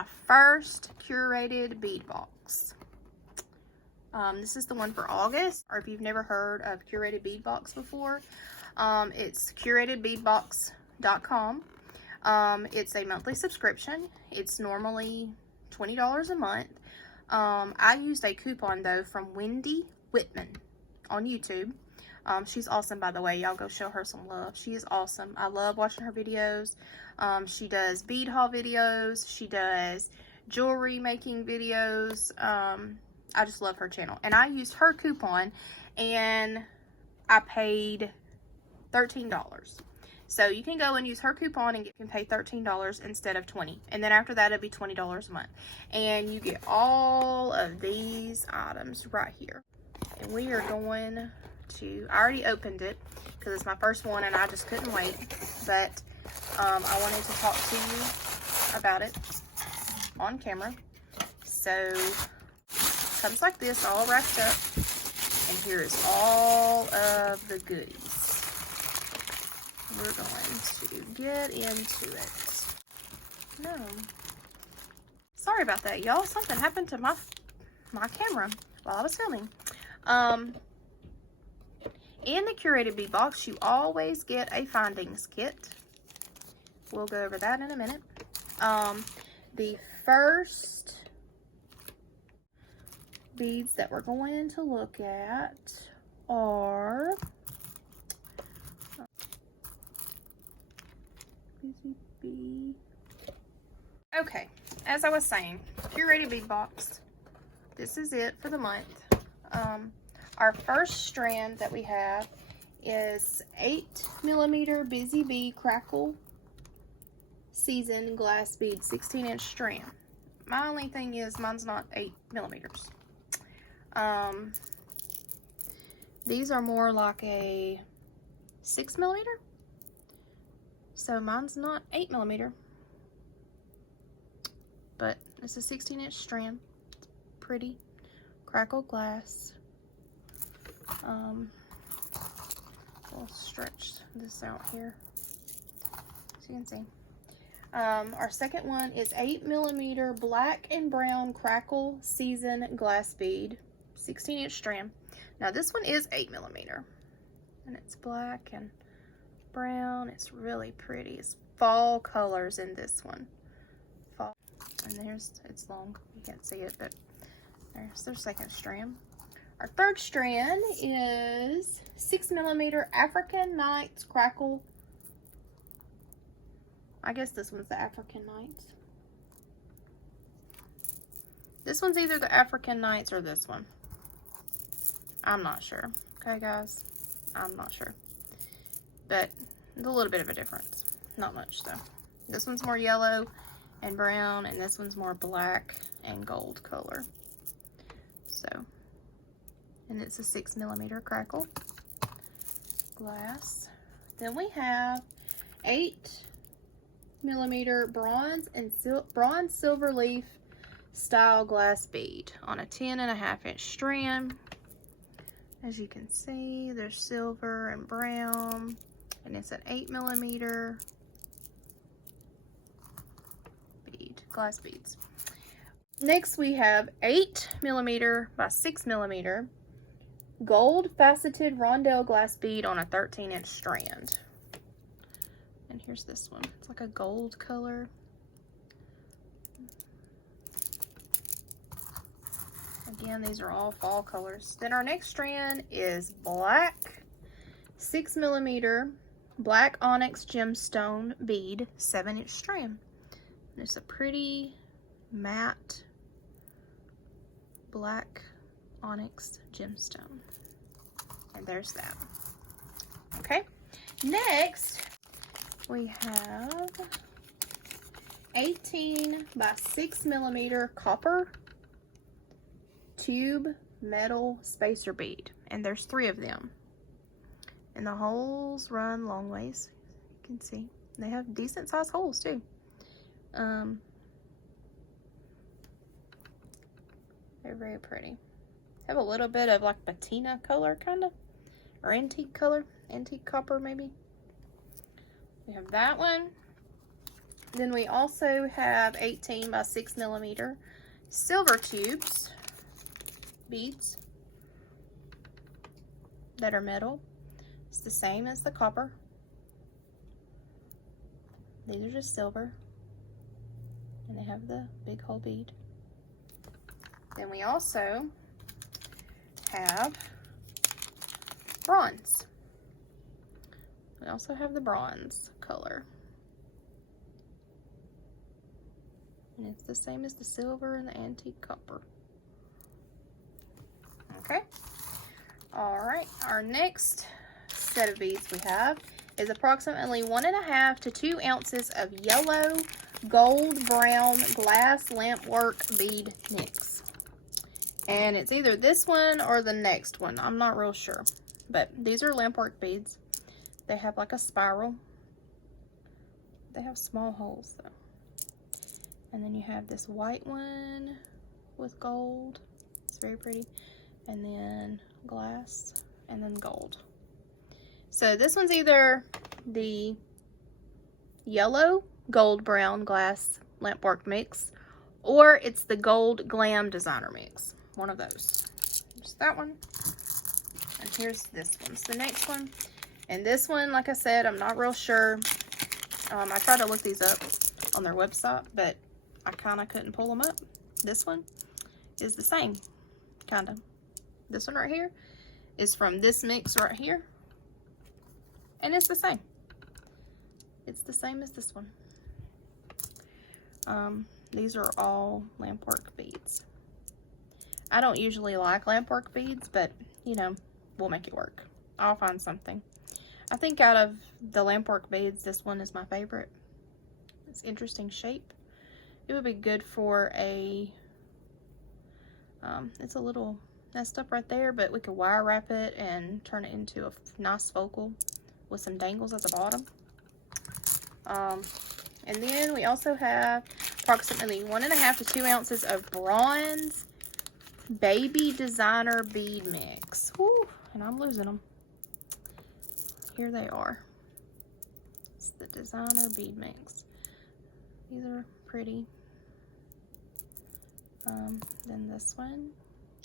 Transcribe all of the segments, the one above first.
my first curated bead box. This is the one for August, or if you've never heard of Curated Bead Box before, it's curatedbeadbox.com. It's a monthly subscription. It's normally $20 a month. I used a coupon though from Wendy Whitman on YouTube. She's awesome, by the way. Y'all go show her some love. She is awesome. I love watching her videos. She does bead haul videos. She does jewelry making videos. I just love her channel. And I used her coupon and I paid $13. So you can go and use her coupon and you can pay $13 instead of $20. And then after that, it'll be $20 a month. And you get all of these items right here. And we are going to, I already opened it because it's my first one and I just couldn't wait. But I wanted to talk to you about it on camera. So comes like this, all wrapped up, and here is all of the goodies. We're going to get into it. No, sorry about that, y'all. Something happened to my camera while I was filming. In the Curated Bead Box, you always get a findings kit. We'll go over that in a minute. The first beads that we're going to look at are okay, as I was saying, Curated Bead Box. This is it for the month. Our first strand that we have is 8mm Busy Bee Crackle Seasoned Glass Bead 16-inch strand. My only thing is mine's not 8mm. These are more like a 6mm, so mine's not 8mm, but it's a 16-inch strand. It's pretty crackle glass. We'll stretch this out here so you can see. Our second one is 8mm Black and Brown Crackle Seasoned Glass Bead 16-inch strand. Now this one is 8mm and it's black and brown. It's really pretty. It's fall colors in this one. Fall. And it's long. You can't see it, but there's their second strand. Our third strand is 6mm African Nights Crackle. I guess this one's the African Nights. This one's either the African Nights or this one. I'm not sure. Okay, guys? I'm not sure. But there's a little bit of a difference. Not much, though. This one's more yellow and brown, and this one's more black and gold color. So, and it's a 6mm crackle glass. Then we have 8mm bronze and bronze silver leaf style glass bead on a 10.5-inch strand. As you can see, there's silver and brown, and it's an 8mm bead, glass beads. Next we have 8mm by 6mm gold faceted rondelle glass bead on a 13-inch strand. And here's this one. It's like a gold color. Again, these are all fall colors. Then our next strand is black 6mm black onyx gemstone bead 7-inch strand. And it's a pretty matte black onyx gemstone. And there's that. Okay. Next, we have 18 by 6mm copper tube metal spacer bead, and there's 3 of them, and the holes run long ways. You can see they have decent sized holes too. They're very pretty. Have a little bit of like patina color, kind of, or antique color, antique copper maybe. We have that one. Then we also have 18 by 6 millimeter silver tubes, beads that are metal. It's the same as the copper. These are just silver, and they have the big hole bead. Then we also have bronze. We also have the bronze color. And it's the same as the silver and the antique copper. Okay. Alright, our next set of beads we have is approximately 1.5 to 2 ounces of yellow gold brown glass lamp work bead mix. And it's either this one or the next one. I'm not real sure. But these are lamp work beads. They have like a spiral. They have small holes though. And then you have this white one with gold. It's very pretty. And then glass and then gold. So this one's either the yellow gold brown glass lamp work mix, or it's the gold glam designer mix. One of those. Here's that one. And here's this one. It's the next one. And this one, like I said, I'm not real sure. I tried to look these up on their website, but I kind of couldn't pull them up. This one is the same, kind of. This one right here is from this mix right here. And it's the same. It's the same as this one. These are all lamp work beads. I don't usually like lamp work beads, but, you know, we'll make it work. I'll find something. I think out of the lamp work beads, this one is my favorite. It's interesting shape. It would be good for a, it's a little messed up right there, but we could wire wrap it and turn it into a nice focal with some dangles at the bottom. And then we also have approximately 1.5 to 2 ounces of bronze baby designer bead mix. Whew, and I'm losing them. Here they are. It's the designer bead mix. These are pretty. Then this one,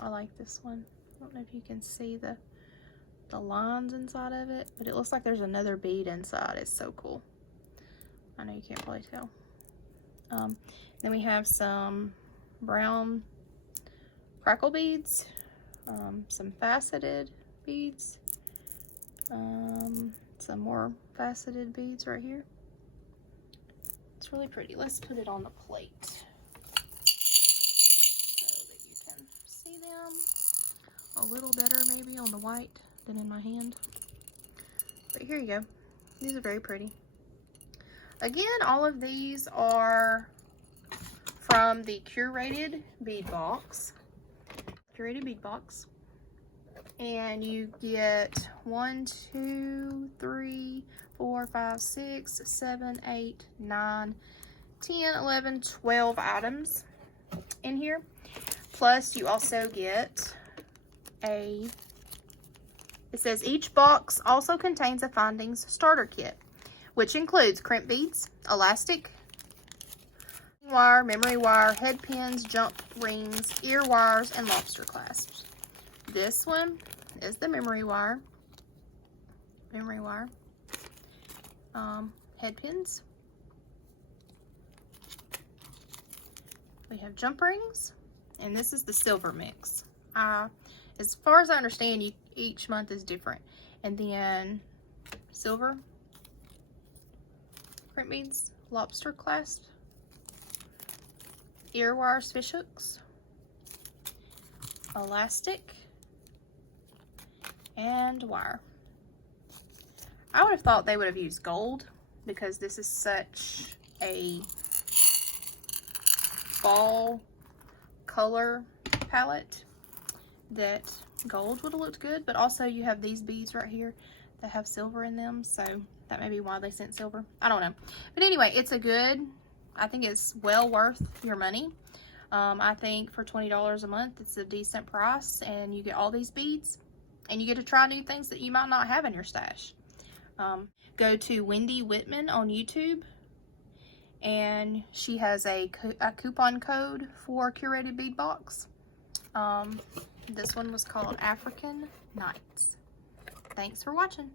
I like this one. I don't know if you can see the lines inside of it, but it looks like there's another bead inside. It's so cool. I know you can't really tell. Then we have some brown crackle beads, some faceted beads, some more faceted beads right here. It's really pretty. Let's put it on the plate so that you can see them a little better maybe on the white than in my hand. But here you go. These are very pretty. Again, all of these are from the Curated Bead box. Curated Bead box. And you get 1, 2, 3, 4, 5, 6, 7, 8, 9, 10, 11, 12 items in here. Plus you also get it says each box also contains a findings starter kit, which includes crimp beads, elastic, wire, memory wire, head pins, jump rings, ear wires, and lobster clasps. This one is the memory wire. Head pins. We have jump rings, and this is the silver mix. As far as I understand, each month is different. And then silver, crimp beads, lobster clasp, ear wires, fish hooks, elastic, and wire. I would have thought they would have used gold because this is such a fall color palette that gold would have looked good, but also you have these beads right here that have silver in them, so that may be why they sent silver. I don't know. But anyway, it's a good, I think it's well worth your money. I think for $20 a month, it's a decent price, and you get all these beads, and you get to try new things that you might not have in your stash. Go to Wendy Whitman on YouTube, and she has a coupon code for Curated Bead Box. This one was called African Nights. Thanks for watching.